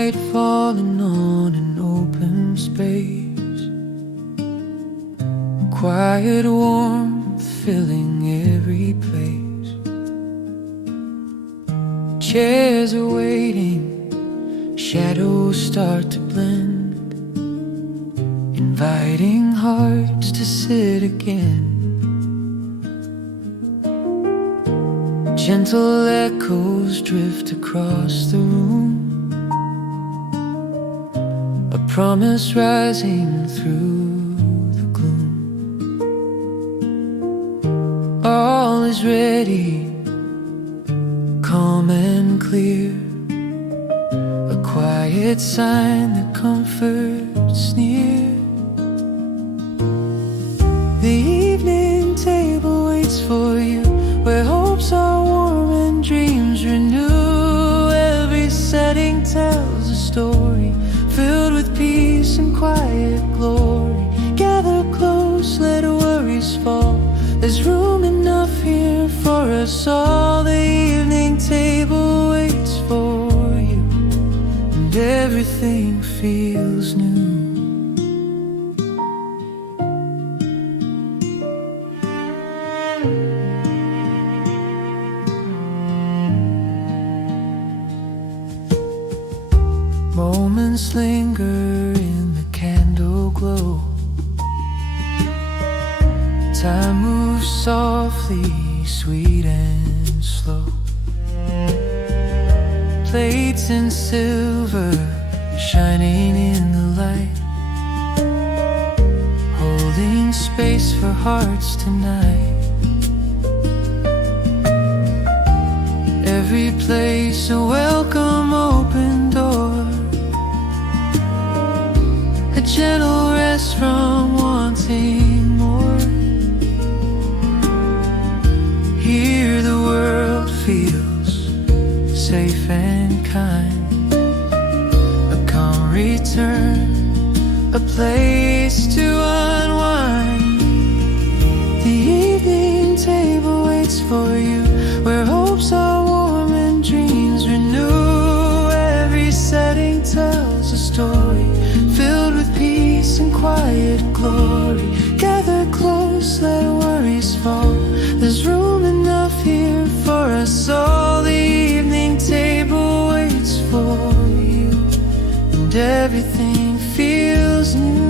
light falling on an open space, quiet warmth filling every place. Chairs are waiting, shadows start to blend, inviting hearts to sit again. Gentle echoes drift across the room, a promise rising through the gloom. All is ready, calm and clear, a quiet sign that comfort's near. The evening table waits for you, where hopes are warm and dreams renew. Every setting tells a story filled with peace and quiet glory. Gather close, let worries fall, there's room enough here for us all. The evening table waits for you, and everything feels new. Moments linger in the candle glow, time moves softly, sweet and slow. Plates in silver shining in the light, holding space for hearts tonight. Every place a welcome open door, a gentle rest from wanting more. Here the world feels safe and kind, a calm return, a place to unwind. The evening table waits for you, where hopes are warm and dreams renew. Every setting tells a story filled with peace and quiet glory. Gather close, let worries fall, there's room enough here for us all. The evening table waits for you, and everything feels new.